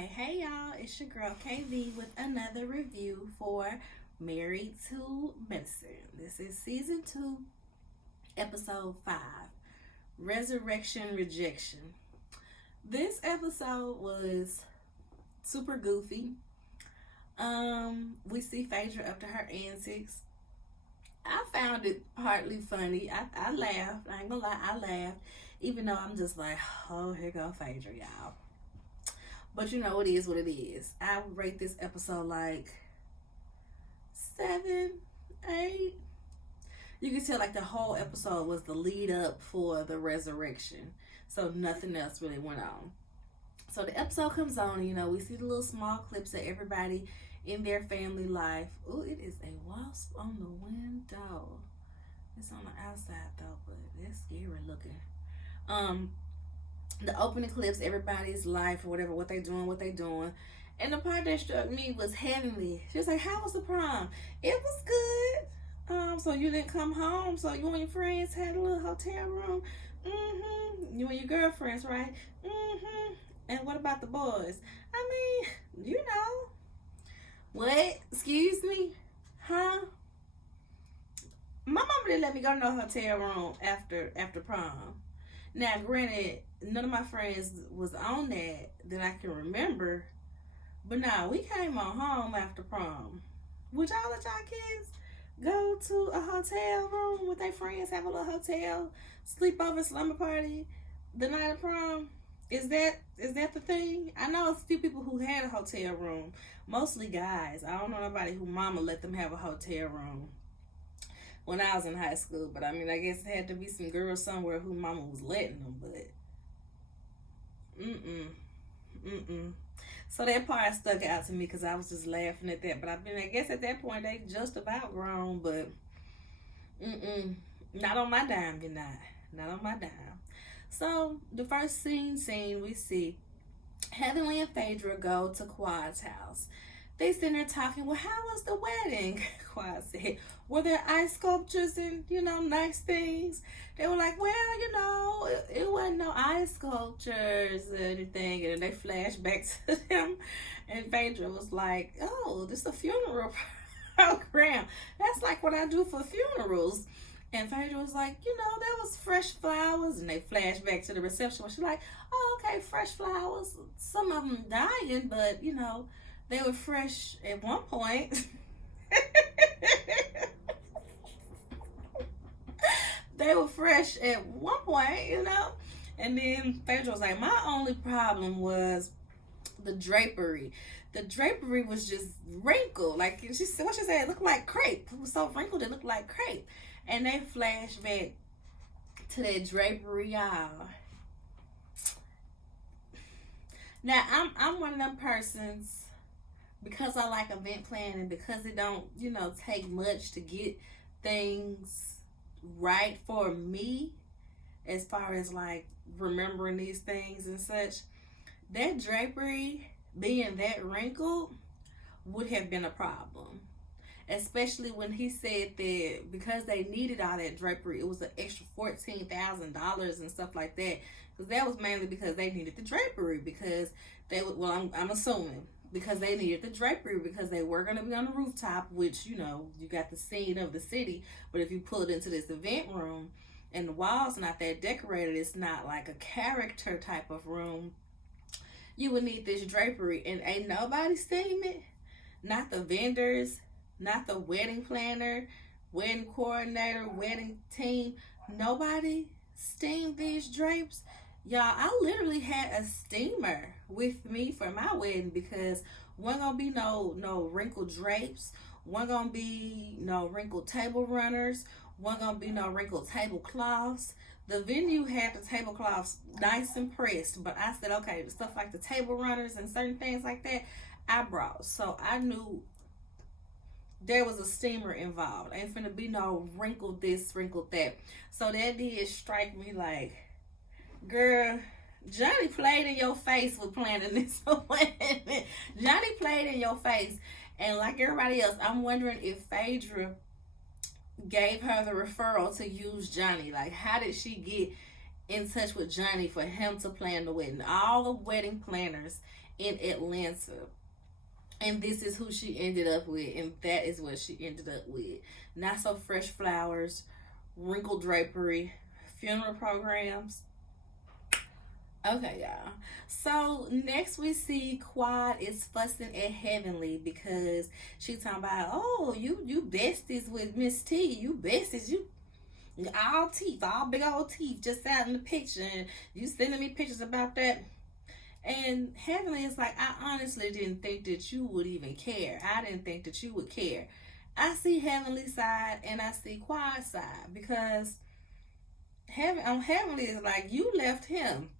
Hey y'all, it's your girl KV with another review for Married to Medicine. This is season 2, episode 5, Resurrection Rejection. This episode was super goofy. We see Phaedra up to her antics. I found it partly funny. I laughed. I ain't gonna lie, I laughed. Even though I'm just like, oh, here go Phaedra, y'all. But you know, it is what it is. I would rate this episode like 7, 8. You can tell like the whole episode was the lead up for the resurrection. So nothing else really went on. So the episode comes on, you know, we see the little small clips of everybody in their family life. Oh, it is a wasp on the window. It's on the outside though, but it's scary looking. The opening clips, everybody's life or whatever, what they doing. And the part that struck me was heavenly. She was like, how was the prom? It was good. So you didn't come home, so you and your friends had a little hotel room. You and your girlfriends, right? And what about the boys? I mean, you know. What? Excuse me? Huh? My mama didn't let me go to no hotel room after prom. Now, granted, none of my friends was on that I can remember. But nah, we came on home after prom. Would y'all let y'all kids go to a hotel room with their friends, have a little hotel sleepover slumber party the night of prom? Is that the thing? I know a few people who had a hotel room, mostly guys. I don't know nobody who mama let them have a hotel room when I was in high school, but I mean, I guess it had to be some girls somewhere who mama was letting them, but So that part stuck out to me because I was just laughing at that. But I mean, I guess at that point they just about grown, but not on my dime, you're not on my dime. So the first scene we see Heavenly and Phaedra go to Quad's house. They sitting there talking, well, how was the wedding? Quad said, were there ice sculptures and, nice things? They were like, well, it wasn't no ice sculptures or anything. And they flashed back to them. And Phaedra was like, oh, this is a funeral program. That's like what I do for funerals. And Phaedra was like, there was fresh flowers. And they flashed back to the reception. She's like, oh, okay, fresh flowers. Some of them dying, but, they were fresh at one point. They were fresh at one point, And then Phaedra was like, my only problem was the drapery. The drapery was just wrinkled. Like she said, it looked like crepe. It was so wrinkled it looked like crepe. And they flashed back to that drapery, y'all. Now I'm one of them persons, because I like event planning, because it don't, take much to get things right for me as far as like remembering these things and such. That drapery being that wrinkled would have been a problem. Especially when he said that because they needed all that drapery, it was an extra $14,000 and stuff like that. Because that was mainly because they needed the drapery, because they would, I'm assuming, because they needed the drapery because they were going to be on the rooftop, which, you got the scene of the city. But if you pull it into this event room and the walls not that decorated, it's not like a character type of room, you would need this drapery. And ain't nobody seen it. Not the vendors, not the wedding planner, wedding coordinator, wedding team. Nobody steamed these drapes. Y'all, I literally had a steamer with me for my wedding because wasn't gonna be no wrinkled drapes, wasn't gonna be no wrinkled table runners, wasn't gonna be no wrinkled tablecloths. The venue had the tablecloths nice and pressed, but I said, okay, the stuff like the table runners and certain things like that, I brought. So I knew there was a steamer involved. Ain't finna be no wrinkled this, wrinkled that. So that did strike me like, girl, Johnny played in your face with planning this wedding. Johnny played in your face. And like everybody else, I'm wondering if Phaedra gave her the referral to use Johnny. Like, how did she get in touch with Johnny for him to plan the wedding? All the wedding planners in Atlanta. And this is who she ended up with, and that is what she ended up with. Not so fresh flowers, wrinkled drapery, funeral programs. Okay, y'all. So next we see Quad is fussing at Heavenly because she talking about, oh, you besties with Miss T. You besties, you all teeth, all big old teeth, just out in the picture, and you sending me pictures about that. And Heavenly is like, I honestly didn't think that you would even care. I didn't think that you would care. I see Heavenly's side and I see Quad's side because Heavenly is like, you left him.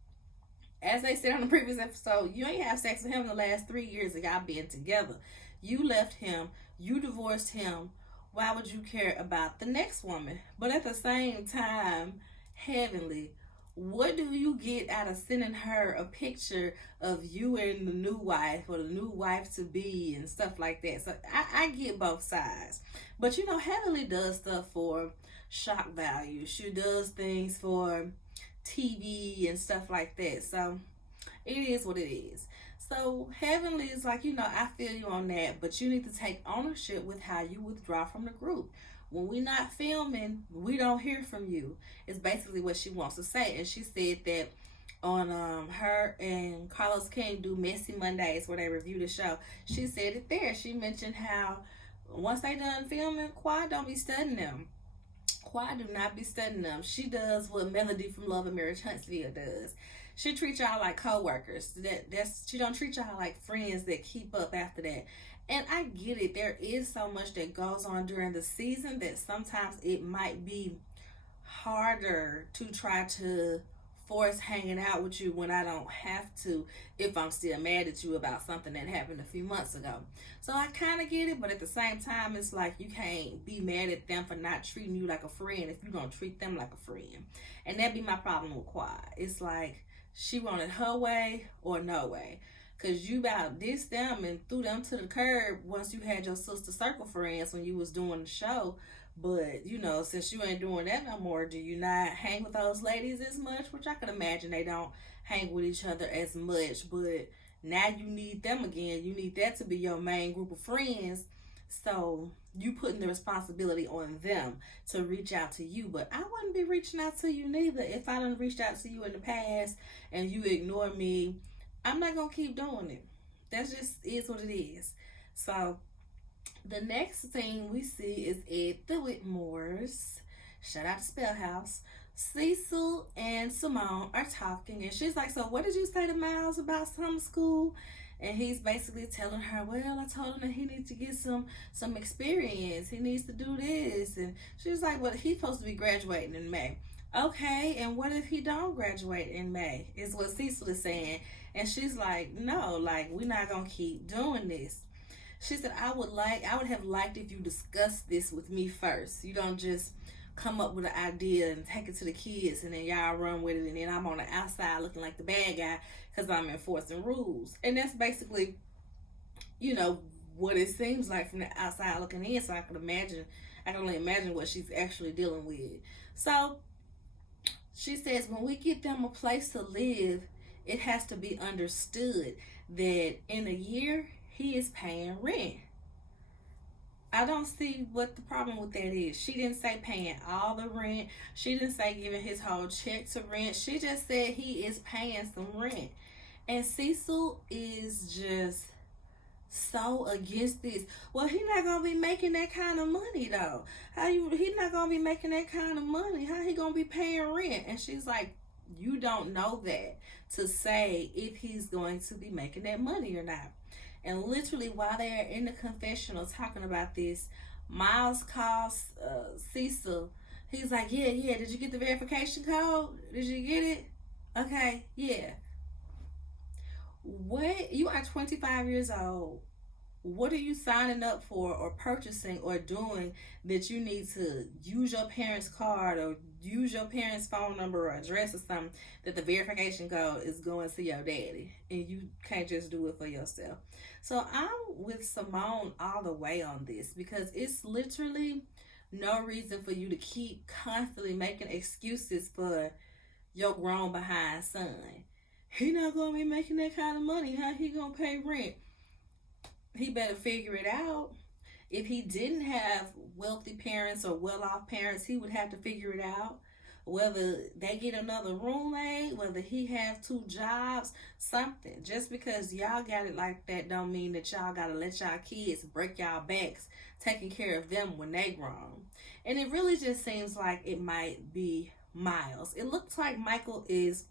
As they said on the previous episode, you ain't have sex with him the last 3 years that y'all been together. You left him. You divorced him. Why would you care about the next woman? But at the same time, Heavenly, what do you get out of sending her a picture of you and the new wife or the new wife to be and stuff like that? So I get both sides. But you know, Heavenly does stuff for shock value. She does things for TV and stuff like that. So it is what it is. So Heavenly is like, you know, I feel you on that, but you need to take ownership with how you withdraw from the group. When we're not filming, we don't hear from you. It's basically what she wants to say. And she said that on her and Carlos King do Messy Mondays where they review the show. She said it there. She mentioned how once they done filming, Quad don't be studying them. Quad do not be studying them. She does what Melody from Love and Marriage Huntsville does. She treats y'all like co-workers. She don't treat y'all like friends that keep up after that. And I get it. There is so much that goes on during the season that sometimes it might be harder to try to force hanging out with you when I don't have to, if I'm still mad at you about something that happened a few months ago. So I kind of get it, but at the same time, it's like you can't be mad at them for not treating you like a friend if you don't treat them like a friend. And that'd be my problem with Quad. It's like she wanted her way or no way. Because you about dissed them and threw them to the curb once you had your sister circle friends when you was doing the show. But, you know, since you ain't doing that no more, do you not hang with those ladies as much? Which I can imagine they don't hang with each other as much. But now you need them again. You need that to be your main group of friends. So you putting the responsibility on them to reach out to you. But I wouldn't be reaching out to you neither. If I done reached out to you in the past and you ignore me, I'm not going to keep doing it. That just is what it is. So the next thing we see is at the Whitmores. Shout out to Spellhouse. Cecil and Simone are talking, and she's like, so what did you say to Miles about summer school? And he's basically telling her, well, I told him that he needs to get some experience. He needs to do this. And she's like, well, he's supposed to be graduating in May. Okay, and what if he don't graduate in May? Is what Cecil is saying. And she's like, no, like, we're not going to keep doing this. She said, I would have liked if you discussed this with me first. You don't just come up with an idea and take it to the kids and then y'all run with it, and then I'm on the outside looking like the bad guy because I'm enforcing rules. And that's basically, you know, what it seems like from the outside looking in. So I can only imagine what she's actually dealing with. So she says, when we get them a place to live, it has to be understood that in a year, he is paying rent. I don't see what the problem with that is. She didn't say paying all the rent. She didn't say giving his whole check to rent. She just said he is paying some rent. And Cecil is just so against this. Well, he's not going to be making that kind of money, though. He's not going to be making that kind of money. How he going to be paying rent? And she's like, you don't know that to say if he's going to be making that money or not. And literally while they're in the confessional talking about this, Miles calls Cecil. He's like, yeah, did you get the verification code? Did you get it? Okay, yeah. What? You are 25 years old. What are you signing up for or purchasing or doing that you need to use your parents' card or use your parents' phone number or address or something that the verification code is going to your daddy and you can't just do it for yourself? So I'm with Simone all the way on this because it's literally no reason for you to keep constantly making excuses for your grown behind son. He not gonna be making that kind of money. How he gonna pay rent? He better figure it out. If he didn't have wealthy parents or well-off parents, he would have to figure it out. Whether they get another roommate, whether he have two jobs, something. Just because y'all got it like that don't mean that y'all gotta let y'all kids break y'all backs taking care of them when they grown. And it really just seems like it might be Miles. It looks like Michael is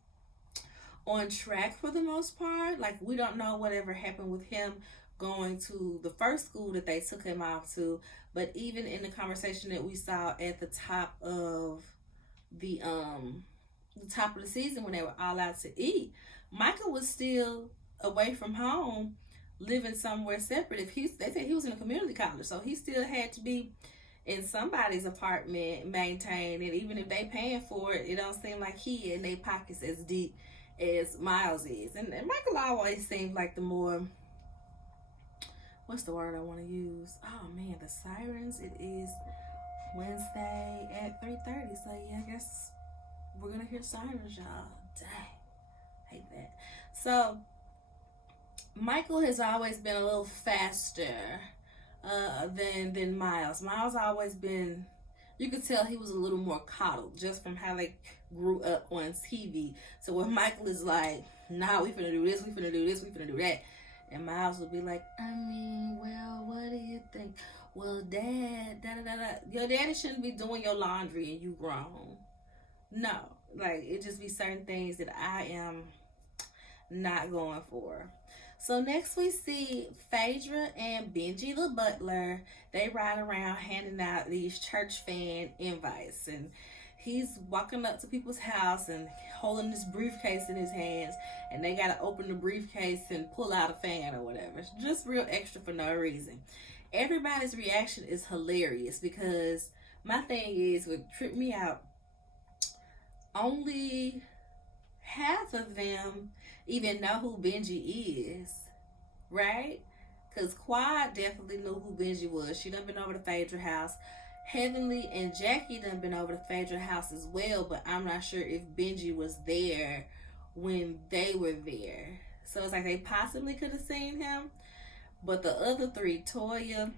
on track for the most part. Like, we don't know whatever happened with him going to the first school that they took him off to, but even in the conversation that we saw at the the um top of the season when they were all out to eat, Michael was still away from home, living somewhere separate. If they said he was in a community college, so he still had to be in somebody's apartment maintained, and even if they paying for it, it don't seem like he in their pockets as deep as Miles is. And Michael always seemed like the more, what's the word I want to use? Oh man, the sirens. It is Wednesday at 3:30. So yeah, I guess we're gonna hear sirens, y'all. Dang, hate that. So Michael has always been a little faster than Miles. Miles always been. You could tell he was a little more coddled just from how they grew up on TV. So when Michael is like, "Nah, we finna do this, we finna do this, we finna do that," and Miles would be like, "I mean, well, what do you think? Well, Dad, da da da da. Your daddy shouldn't be doing your laundry and you grown. No, like it just be certain things that I am not going for." So next we see Phaedra and Benji the butler. They ride around handing out these church fan invites, and he's walking up to people's house and holding this briefcase in his hands, and they gotta open the briefcase and pull out a fan or whatever. It's just real extra for no reason. Everybody's reaction is hilarious because my thing is, what tripped me out, only half of them even know who Benji is, right? Because Quad definitely knew who Benji was. She done been over to Phaedra house. Heavenly and Jackie done been over to Phaedra house as well, but I'm not sure if Benji was there when they were there. So it's like they possibly could have seen him. But the other three, Toya,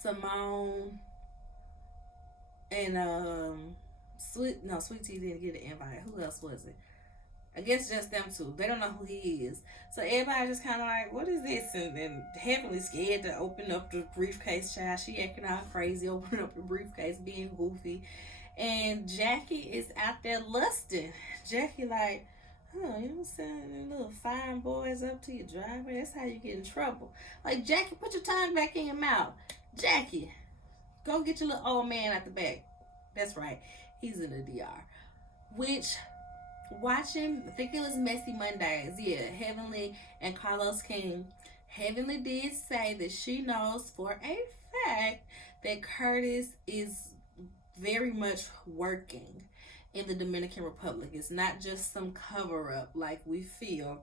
Simone, and Sweet Tea didn't get an invite. Who else was it? I guess just them two. They don't know who he is. So everybody just kind of like, what is this? And Heavenly scared to open up the briefcase, child. She acting all crazy, opening up the briefcase, being goofy. And Jackie is out there lusting. Jackie like, oh, you don't send little fine boys up to your driveway. That's how you get in trouble. Like, Jackie, put your tongue back in your mouth. Jackie, go get your little old man out the back. That's right. He's in the DR. Which, watching, I think it was Messy Mondays. Yeah, Heavenly and Carlos King. Heavenly did say that she knows for a fact that Curtis is very much working in the Dominican Republic. It's not just some cover up like we feel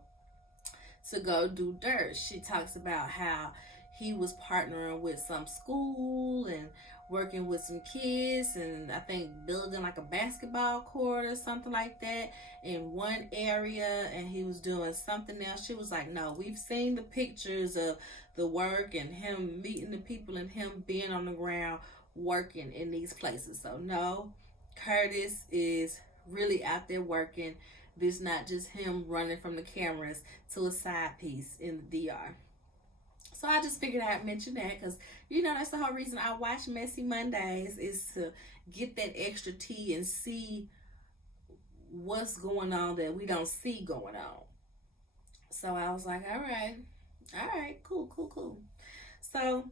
to go do dirt. She talks about how he was partnering with some school and working with some kids, and I think building like a basketball court or something like that in one area, and he was doing something else. She was like, no, we've seen the pictures of the work and him meeting the people and him being on the ground working in these places. So no, Curtis is really out there working. This not just him running from the cameras to a side piece in the DR. So I just figured I'd mention that because, you know, that's the whole reason I watch Messy Mondays, is to get that extra tea and see what's going on that we don't see going on. So I was like, all right, cool. So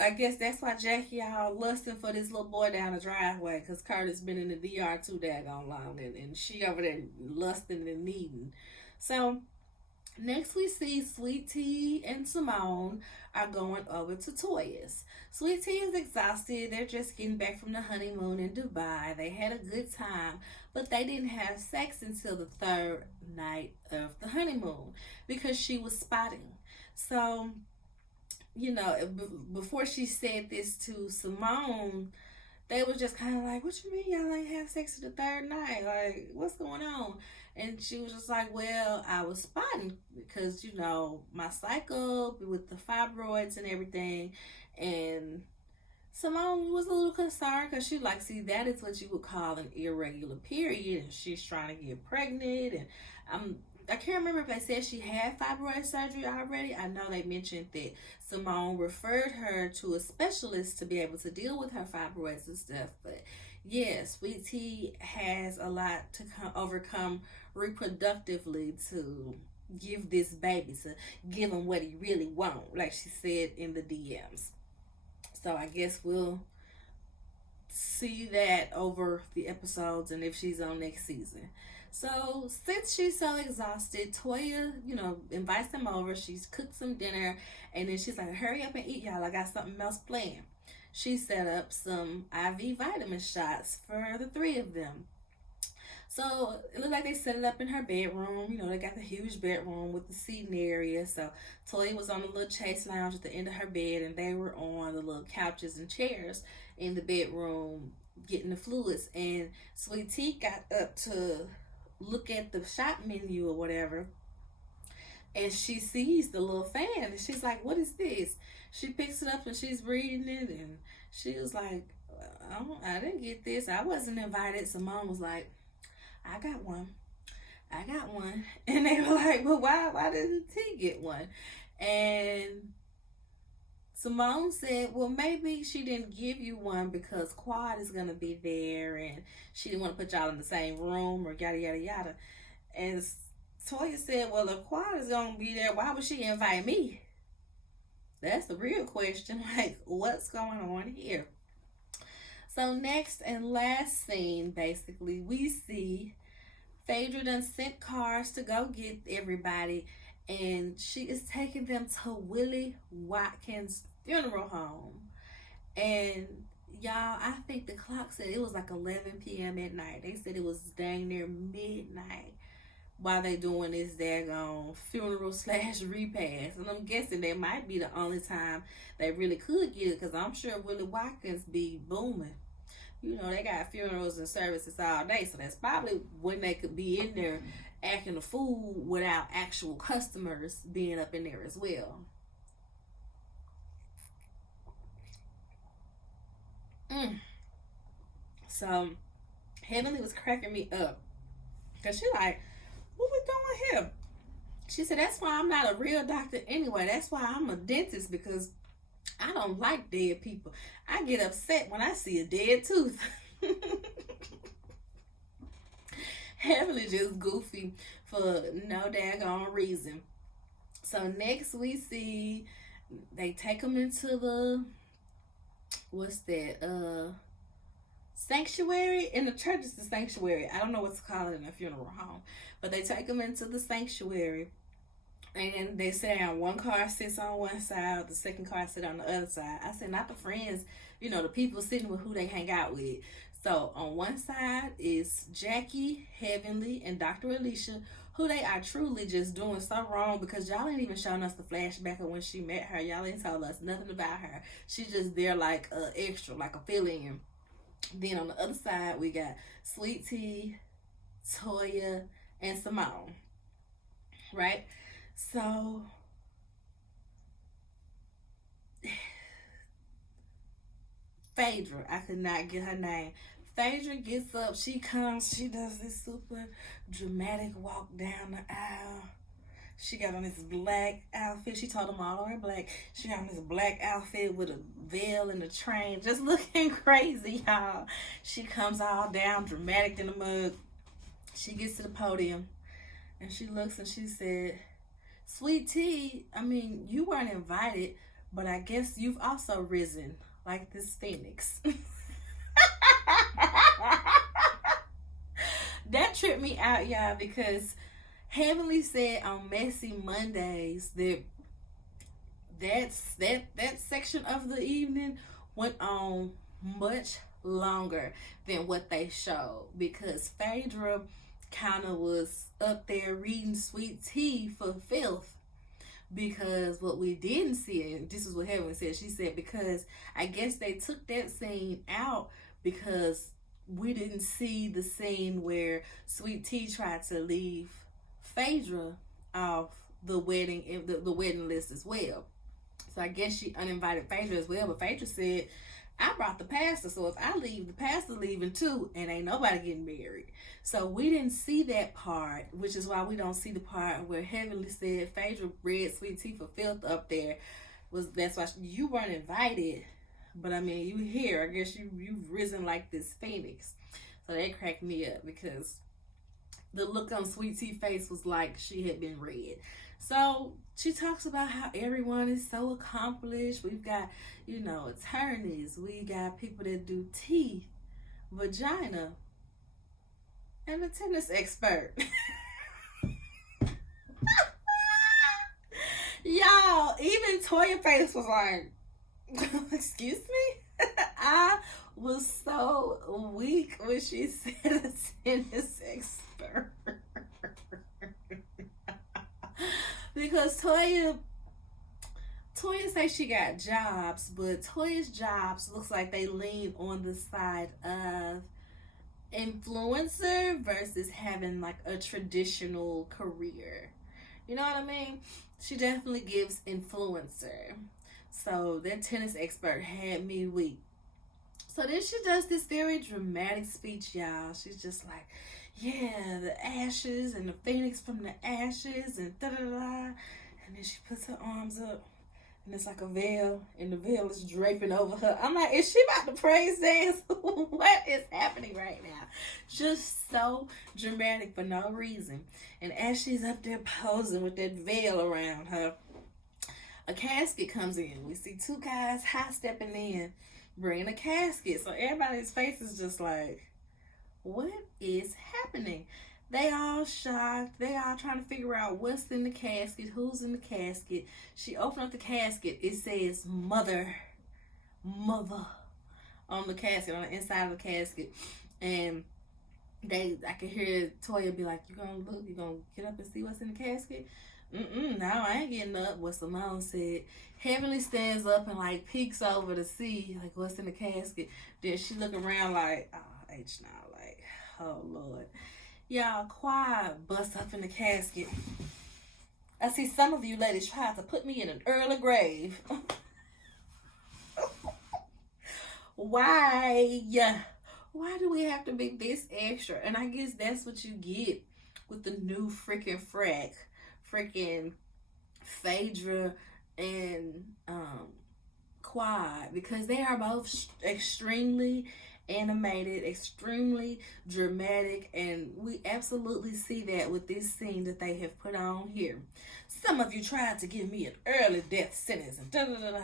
I guess that's why Jackie all lusting for this little boy down the driveway, because Curtis been in the DR too daggone long, and she over there lusting and needing. So next we see Sweet Tea and Simone are going over to Toya's. Sweet Tea is exhausted. They're just getting back from the honeymoon in Dubai. They had a good time, but they didn't have sex until the third night of the honeymoon because she was spotting. So, you know, before she said this to Simone, they were just kind of like, what you mean y'all ain't have sex the third night? Like, what's going on? And she was just like, well, I was spotting because, you know, my cycle with the fibroids and everything. And Simone was a little concerned because she like, see, that is what you would call an irregular period, and she's trying to get pregnant. And I can't remember if they said she had fibroid surgery already. I know they mentioned that Simone referred her to a specialist to be able to deal with her fibroids and stuff. But yeah, Sweet Tea has a lot to overcome reproductively to give this baby, to give him what he really wants, like she said in the DMs. So I guess we'll see that over the episodes and if she's on next season. So since she's so exhausted, Toya, you know, invites them over. She's cooked some dinner, and then she's like, hurry up and eat, y'all. I got something else planned. She set up some IV vitamin shots for the three of them. So it looked like they set it up in her bedroom. You know, they got the huge bedroom with the seating area. So Toya was on the little chase lounge at the end of her bed, and they were on the little couches and chairs in the bedroom getting the fluids. And Sweet Tea got up to look at the shop menu or whatever, and she sees the little fan, and she's like, what is this? She picks it up and she's reading it, and she was like, I didn't get this. I wasn't invited. Simone was like, I got one. And they were like, well, why didn't T get one? And Simone said, well, maybe she didn't give you one because Quad is going to be there and she didn't want to put y'all in the same room or yada, yada, yada. And Toya said, well, if Quad is going to be there, why would she invite me? That's the real question. Like, what's going on here? So next and last scene, basically, we see Phaedra done sent cars to go get everybody, and she is taking them to Willie Watkins' funeral home. And y'all, I think the clock said it was like 11 p.m. at night. They said it was dang near midnight while they doing this daggone funeral / repast. And I'm guessing that might be the only time they really could get it, because I'm sure Willie Watkins be booming. You know, they got funerals and services all day, so that's probably when they could be in there acting a fool without actual customers being up in there as well. So Heavenly was cracking me up, because she like, what we doing here? She said, that's why I'm not a real doctor anyway. That's why I'm a dentist, because I don't like dead people. I get upset when I see a dead tooth. Heavenly just goofy for no daggone reason. So next we see they take them into the, what's that, sanctuary. In the church is the sanctuary. I don't know what to call it in a funeral home, but they take them into the sanctuary, and they sit down. One car sits on one side, the second car sits on the other side. I said, not the friends, you know, the people sitting with who they hang out with. So on one side is Jackie, Heavenly, and Dr. Alicia, who they are truly just doing so wrong, because y'all ain't even showing us the flashback of when she met her. Y'all ain't told us nothing about her. She's just there like a extra, like a fill-in. Then on the other side, we got Sweet Tea, Toya, and Simone. Right? So Phaedra, I could not get her name. Phaedra gets up, she comes, she does this super dramatic walk down the aisle. She got on this black outfit. She told them all to wear black. She got on this black outfit with a veil and a train, just looking crazy, y'all. She comes all down, dramatic in the mug. She gets to the podium, and she looks and she said, Sweet Tea, I mean, you weren't invited, but I guess you've also risen like this phoenix. That tripped me out, y'all, because Heavenly said on Messy Mondays that section of the evening went on much longer than what they showed, because Phaedra kind of was up there reading Sweet Tea for filth. Because what we didn't see, and this is what Heavenly said, she said, because I guess they took that scene out because we didn't see the scene where Sweet Tea tried to leave Phaedra off the wedding the wedding list as well. So I guess she uninvited Phaedra as well. But Phaedra said, I brought the pastor, so if I leave, the pastor's leaving too, and ain't nobody getting married. So we didn't see that part, which is why we don't see the part where Heavenly said Phaedra read Sweet Tea for filth up there. That's why you weren't invited, but I mean you here. I guess you've risen like this phoenix. So that cracked me up because the look on Sweet Tea's face was like she had been read. So she talks about how everyone is so accomplished. We've got, attorneys. We got people that do teeth, vagina, and a tennis expert. Y'all, even Toya Face was like, excuse me? I was so weak when she said a tennis expert. Because Toya says she got jobs, but Toya's jobs looks like they lean on the side of influencer versus having like a traditional career. You know what I mean? She definitely gives influencer. So that tennis expert had me weak. So then she does this very dramatic speech, y'all. She's just like, yeah, the ashes and the phoenix from the ashes and da-da-da. And then she puts her arms up and it's like a veil and the veil is draping over her. I'm like, is she about to praise dance? What is happening right now? Just so dramatic for no reason. And as she's up there posing with that veil around her, a casket comes in. We see two guys high stepping in, bringing a casket. So everybody's face is just like, what is happening? They all shocked. They all trying to figure out what's in the casket, who's in the casket. She opened up the casket. It says mother on the casket, on the inside of the casket. And I could hear Toya be like, you gonna look, you gonna get up and see what's in the casket? No, I ain't getting up. What Simone said. Heavenly stands up and like peeks over to see like what's in the casket. Then she look around like, oh, H now, like, oh Lord. Y'all, quiet bust up in the casket. I see some of you ladies try to put me in an early grave. Why? Why do we have to be this extra? And I guess that's what you get with the new freaking Phaedra and Quad, because they are both extremely animated, extremely dramatic, and we absolutely see that with this scene that they have put on here. Some of you tried to give me an early death sentence and da-da-da-da.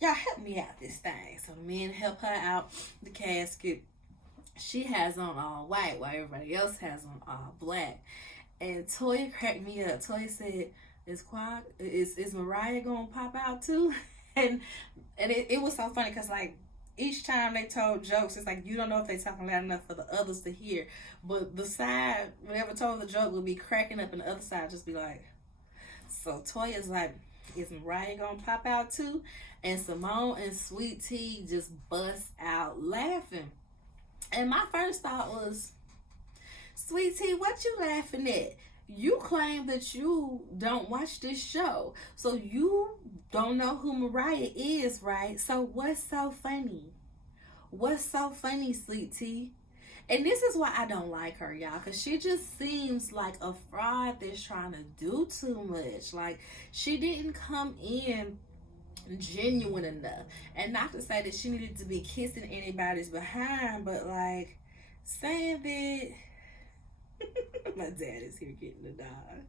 Y'all help me out this thing. So the men help her out the casket. She has on all white while everybody else has on all black. And Toya cracked me up. Toya said, is Mariah gonna pop out too? And it was so funny because like each time they told jokes, it's like you don't know if they're talking loud enough for the others to hear. But the side, whoever told the joke, would be cracking up, and the other side just be like. So Toya's like, is Mariah gonna pop out too? And Simone and Sweet Tea just bust out laughing. And my first thought was, Sweet Tea, what you laughing at? You claim that you don't watch this show, so you don't know who Mariah is, right? So what's so funny? What's so funny, Sweet Tea? And this is why I don't like her, y'all, because she just seems like a fraud that's trying to do too much. Like, she didn't come in genuine enough. And not to say that she needed to be kissing anybody's behind, but like saying that my dad is here getting the dog.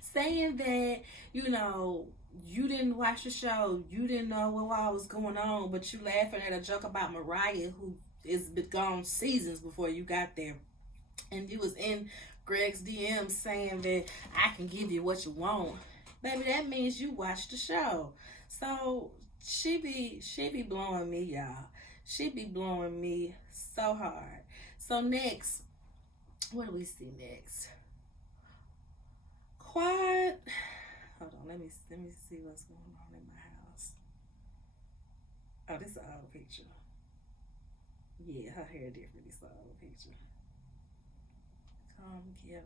Saying that, you didn't watch the show, you didn't know what all was going on, but you laughing at a joke about Mariah, who is been gone seasons before you got there. And you was in Greg's DM saying that I can give you what you want. Baby, that means you watched the show. So she be blowing me, y'all. She be blowing me so hard. So next, what do we see next? Quiet. Hold on, let me see what's going on in my house. Oh, this is an old picture. Yeah, her hair differently, so picture. Come get her.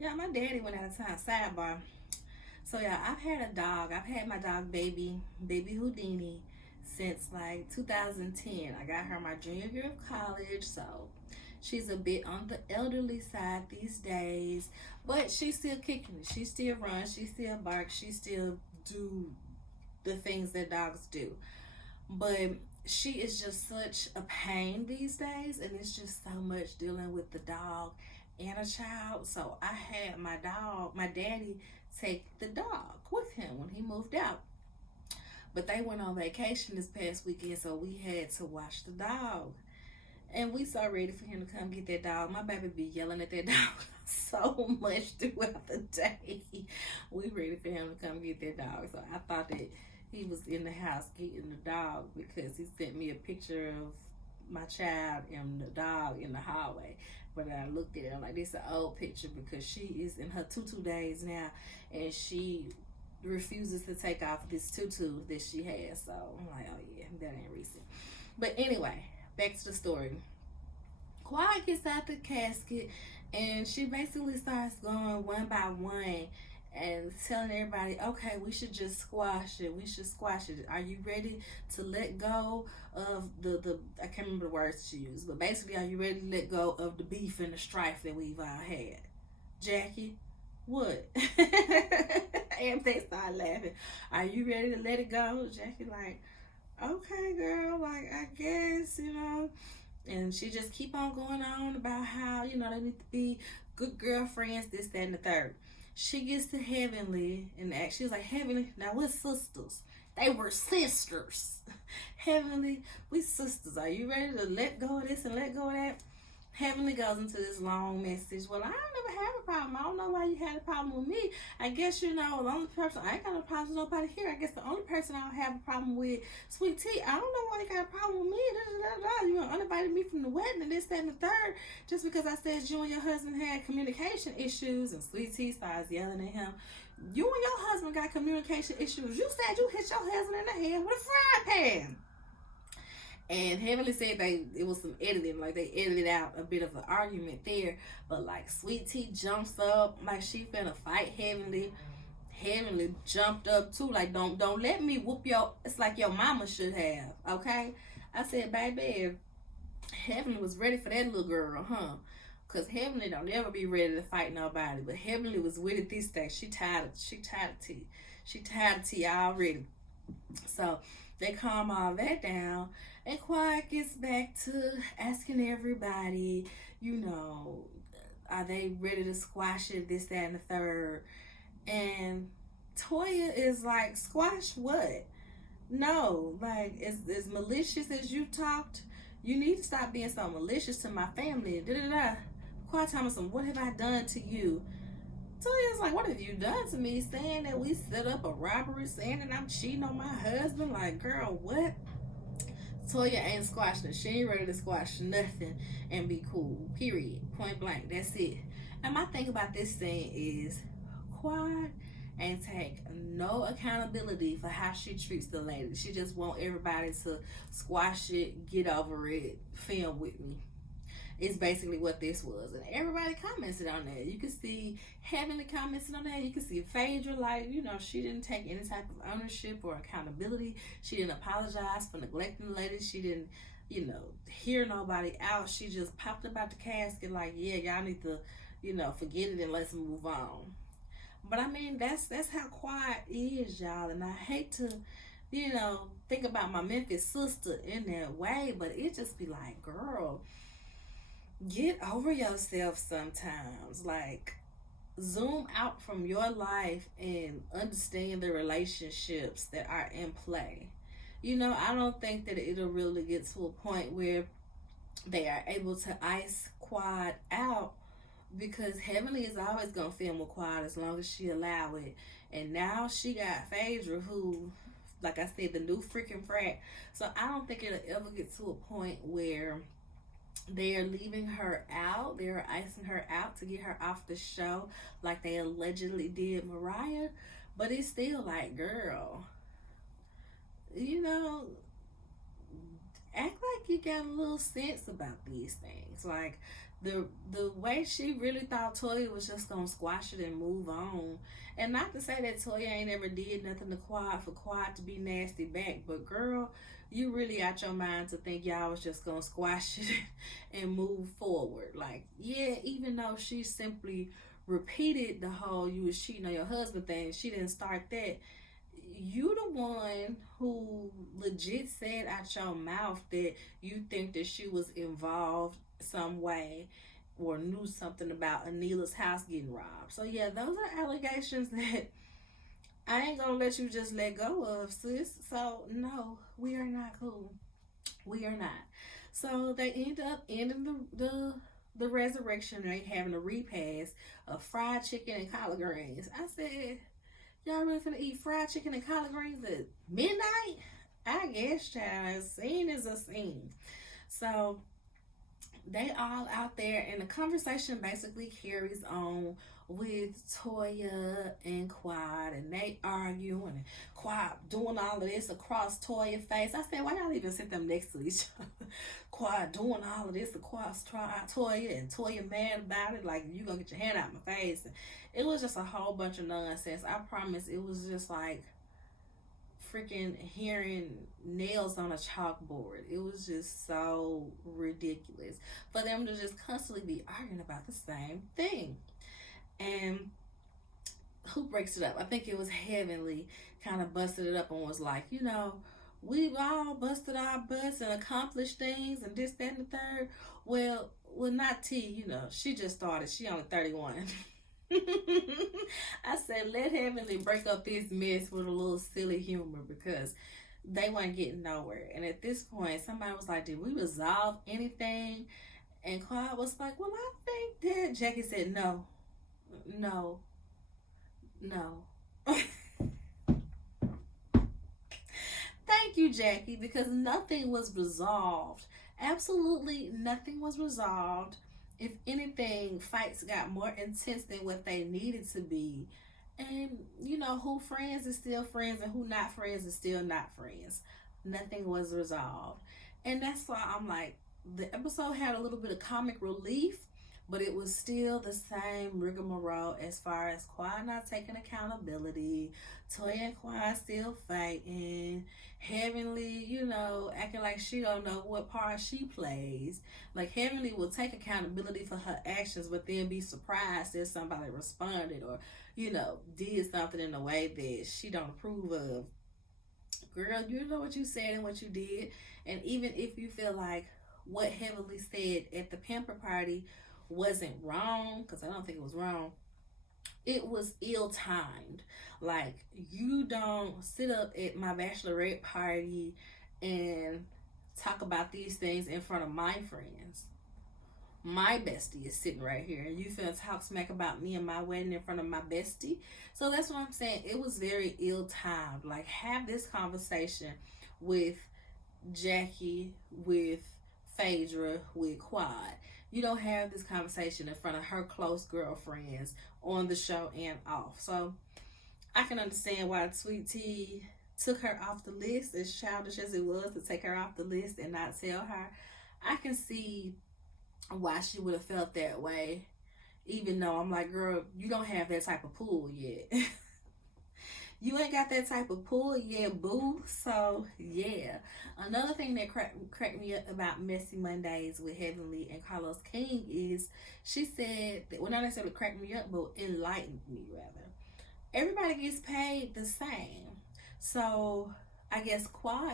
Yeah, my daddy went out of town. Sidebar. So yeah, I've had a dog. I've had my dog baby Houdini, since like 2010. I got her my junior year of college, so she's a bit on the elderly side these days, but she's still kicking it. She still runs. She still barks. She still do the things that dogs do. But she is just such a pain these days, and it's just so much dealing with the dog and a child. So I had my daddy, take the dog with him when he moved out. But they went on vacation this past weekend, so we had to watch the dog. And we so ready for him to come get that dog. My baby be yelling at that dog so much throughout the day. We ready for him to come get that dog. So I thought that he was in the house getting the dog, because he sent me a picture of my child and the dog in the hallway. But I looked at it, I'm like, this is an old picture, because she is in her tutu days now, and she refuses to take off this tutu that she has. So I'm like, oh yeah, that ain't recent. But anyway, back to the story. Quiet gets out the casket, and she basically starts going one by one and telling everybody, okay, we should just squash it. We should squash it. Are you ready to let go of the I can't remember the words she used, but basically, are you ready to let go of the beef and the strife that we've all had? Jackie, what? And they start laughing. Are you ready to let it go? Jackie like, okay, girl, like, I guess, and she just keep on going on about how, they need to be good girlfriends, this, that, and the third. She gets to Heavenly, and she was like, Heavenly, now we're sisters. They were sisters. Heavenly, we sisters. Are you ready to let go of this and let go of that? Heavenly goes into this long message. Well, I don't never have a problem. I don't know why you had a problem with me. I guess, the only person, I ain't got no problem with nobody here. I guess the only person I don't have a problem with, Sweet Tea. I don't know why you got a problem with me. You uninvited me from the wedding and this, that, and the third, just because I said you and your husband had communication issues. And Sweet Tea starts yelling at him. You and your husband got communication issues. You said you hit your husband in the head with a frying pan. And Heavenly said it was some editing, like they edited out a bit of an argument there. But like Sweet Tea jumps up like she finna fight Heavenly. Heavenly jumped up too, like don't let me whoop your. It's like your mama should have, okay? I said, baby, if Heavenly was ready for that little girl, huh? Cause Heavenly don't ever be ready to fight nobody, but Heavenly was with it this day. She tired of tea. She tired of tea already. So they calm all that down, and Quiet gets back to asking everybody, are they ready to squash it, this, that, and the third. And Toya is like, squash what? No, like, as malicious as you talked, you need to stop being so malicious to my family. Quiet Thomason, what have I done to you? Toya's like, what have you done to me? Saying that we set up a robbery, saying that I'm cheating on my husband. Like, girl, what? Toya ain't squashing it. She ain't ready to squash nothing and be cool. Period. Point blank. That's it. And my thing about this thing is, Quad ain't take no accountability for how she treats the lady. She just want everybody to squash it, get over it, film with me. It's basically what this was. And everybody commented on that. You can see Heavenly commented on that. You can see Phaedra, like, she didn't take any type of ownership or accountability. She didn't apologize for neglecting the lady. She didn't, hear nobody out. She just popped up out the casket like, yeah, y'all need to, forget it and let's move on. But I mean, that's how Quiet is, y'all. And I hate to, think about my Memphis sister in that way, but it just be like, girl, get over yourself sometimes. Like, zoom out from your life and understand the relationships that are in play. I don't think that it'll really get to a point where they are able to ice Quad out, because Heavenly is always gonna film with Quad as long as she allow it. And now she got Phaedra, who, like I said, the new freaking frat. So I don't think it'll ever get to a point where they're leaving her out. They're icing her out to get her off the show like they allegedly did Mariah. But it's still like, girl, you know, act like you got a little sense about these things. Like the way she really thought Toya was just gonna squash it and move on. And not to say that Toya ain't ever did nothing to Quad for Quad to be nasty back, but girl, you really out your mind to think y'all was just gonna squash it and move forward. Like, yeah, even though she simply repeated the whole you was cheating on your husband thing, she didn't start that. You the one who legit said out your mouth that you think that she was involved some way or knew something about Anila's house getting robbed. So yeah, those are allegations that I ain't gonna let you just let go of, sis. So no, we are not cool. We are not. So they end up ending the resurrection. They having a repast of fried chicken and collard greens. I said, y'all really finna eat fried chicken and collard greens at midnight? I guess, child. A scene is a scene. So they all out there, and the conversation basically carries on with Toya and Quad, and they arguing, and Quad doing all of this across Toya's face. I said, why y'all even sit them next to each other? Quad doing all of this across Toya, and Toya mad about it, like, you gonna get your hand out my face. And it was just a whole bunch of nonsense. I promise, it was just like freaking hearing nails on a chalkboard. It was just so ridiculous for them to just constantly be arguing about the same thing. And who breaks it up? I think it was Heavenly kind of busted it up and was like, we've all busted our butts and accomplished things and this, that, and the third. Well, not T, she just started. She only 31. I said, let Heavenly break up this mess with a little silly humor because they weren't getting nowhere. And at this point, somebody was like, did we resolve anything? And Clyde was like, well, I think that. Jackie said, no. Thank you, Jackie, because nothing was resolved. Absolutely nothing was resolved. If anything, fights got more intense than what they needed to be. And, who friends is still friends and who not friends is still not friends. Nothing was resolved. And that's why I'm like, the episode had a little bit of comic relief, but it was still the same rigmarole as far as Quad not taking accountability, Toya and Quad still fighting, Heavenly, acting like she don't know what part she plays. Like, Heavenly will take accountability for her actions, but then be surprised if somebody responded or, did something in a way that she don't approve of. Girl, you know what you said and what you did. And even if you feel like what Heavenly said at the pamper party wasn't wrong, because I don't think it was wrong, it was ill-timed. Like, you don't sit up at my bachelorette party and talk about these things in front of my friends. My bestie is sitting right here, and you finna talk smack about me and my wedding in front of my bestie. So that's what I'm saying. It was very ill-timed. Like, have this conversation with Jackie, with Phaedra, with Quad. You don't have this conversation in front of her close girlfriends on the show and off. So I can understand why Sweet Tea took her off the list, as childish as it was to take her off the list and not tell her. I can see why she would have felt that way, even though I'm like, girl, you don't have that type of pull yet. You ain't got that type of pull yet, boo. So, yeah. Another thing that cracked me up about Messy Mondays with Heavenly and Carlos King is she said that, well, not necessarily cracked me up, but enlightened me, rather. Everybody gets paid the same. So, I guess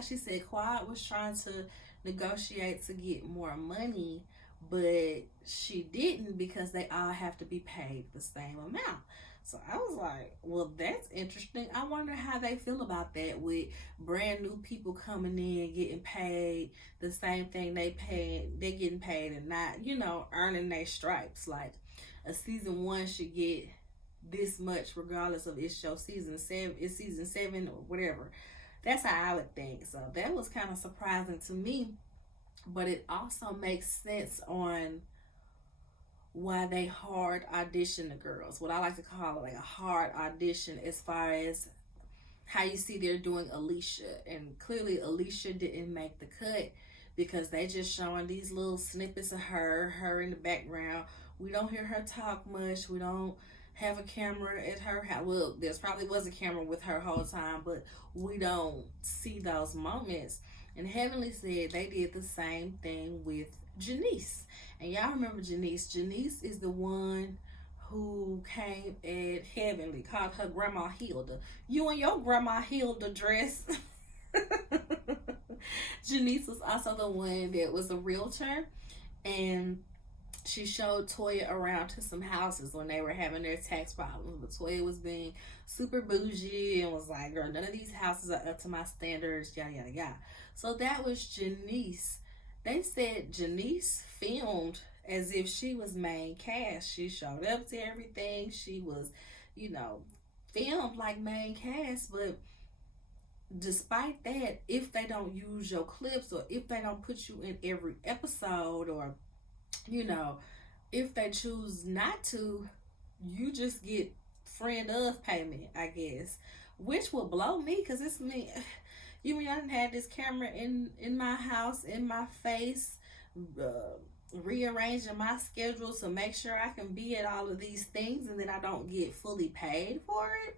she said Quad was trying to negotiate to get more money, but she didn't because they all have to be paid the same amount. So I was like, well, that's interesting. I wonder how they feel about that with brand new people coming in, getting paid the same thing they getting paid and not, earning their stripes. Like, a season 1 should get this much regardless of it's your season 7 or whatever. That's how I would think. So that was kind of surprising to me, but it also makes sense on why they hard audition the girls. What I like to call it, like a hard audition, as far as how you see they're doing Alicia, and clearly Alicia didn't make the cut because they just showing these little snippets of her in the background. We don't hear her talk much. We don't have a camera at her house. Well, there's probably was a camera with her whole time, but we don't see those moments. And Heavenly said they did the same thing with Janice. And y'all remember Janice. Janice is the one who came at Heavenly, called her Grandma Hilda. You and your Grandma Hilda dress. Janice was also the one that was a realtor, and she showed Toya around to some houses when they were having their tax problems. But Toya was being super bougie and was like, girl, none of these houses are up to my standards, yada, yada, yada. So that was Janice. They said Janice filmed as if she was main cast. She showed up to everything. She was, you know, filmed like main cast. But despite that, if they don't use your clips, or if they don't put you in every episode, or, you know, if they choose not to, you just get friend of payment, I guess, which will blow me, because it's me. You mean I didn't have this camera in my house, in my face, rearranging my schedule to make sure I can be at all of these things, and then I don't get fully paid for it?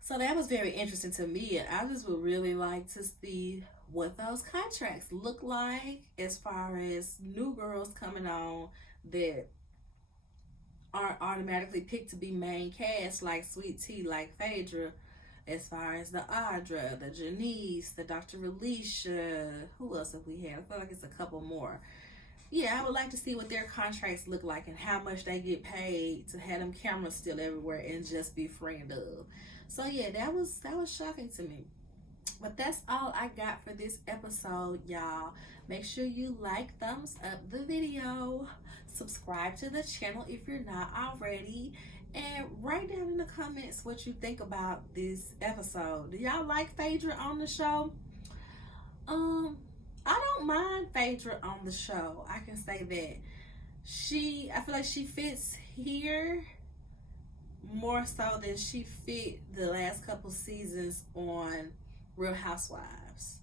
So that was very interesting to me, and I just would really like to see what those contracts look like as far as new girls coming on that aren't automatically picked to be main cast, like Sweet Tea, like Phaedra, as far as the Audra, the Janice, the Dr. Alicia. Who else have we had? I feel like it's a couple more. Yeah, I would like to see what their contracts look like and how much they get paid to have them cameras still everywhere and just be friend of. So yeah, that was shocking to me. But that's all I got for this episode, y'all. Make sure you like, thumbs up the video, subscribe to the channel if you're not already, and write down in the comments what you think about this episode. Do y'all like Phaedra on the show? I don't mind Phaedra on the show. I can say that. I feel like she fits here more so than she fit the last couple seasons on Real Housewives.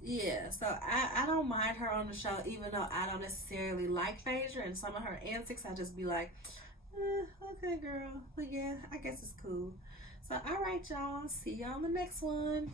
Yeah, so I don't mind her on the show, even though I don't necessarily like Phaedra and some of her antics. I just be like, okay, girl. But yeah, I guess it's cool. So, all right, y'all. See you on the next one.